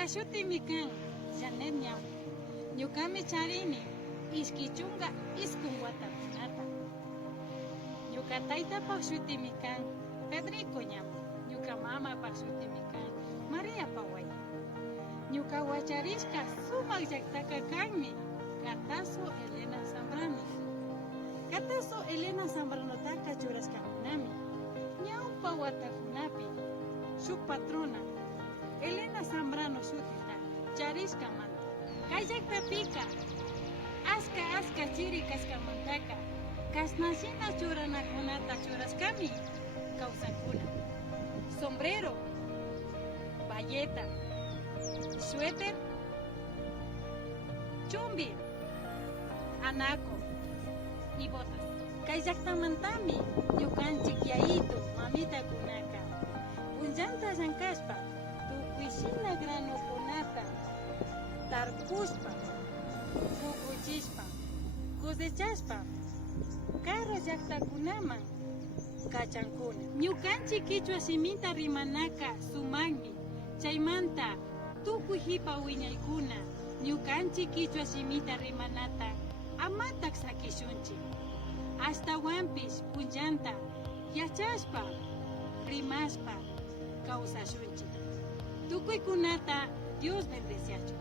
Ñuka shutimi kan Janet ñawi. Ñukami charini ishkichunga iskun watakunata. Ñuka taytapak shutimi kan Pedrico ñawi. Ñuka mamapak shutimi kan María Paway. Ñuka wacharishka sumak llaktaka kanmi Kataso Elena Zambrano. Kataso Elena Zambranotaka churaskankunami ñawpa watakunapi shuk patrona Elena Zambrano shutita charishkamanta. Kay llaktapika aska chiri kaskamantaka kasnashina churanakunata churaskami kawsankuna. Sombrero, bayeta, suéter, chumbi, anaco y botas. Kay llaktamantami ñukanchik yayitu mamita kunaka punllanta llankashpa tukushina granokunata tarpushpa fukuchishpa cosechashpa carro llaktakunaman kachankuna. Ñukanchik kichwa simita rimanaka sumanmi. Chaymanta tukuy hipa wiñaykuna ñukanchik kichwa simita rimanata amatak sakishunchik. Ashtawanpish punllanta yachashpa rimashpa kawsashunchik. Tukuykunata Dios bendeciachu.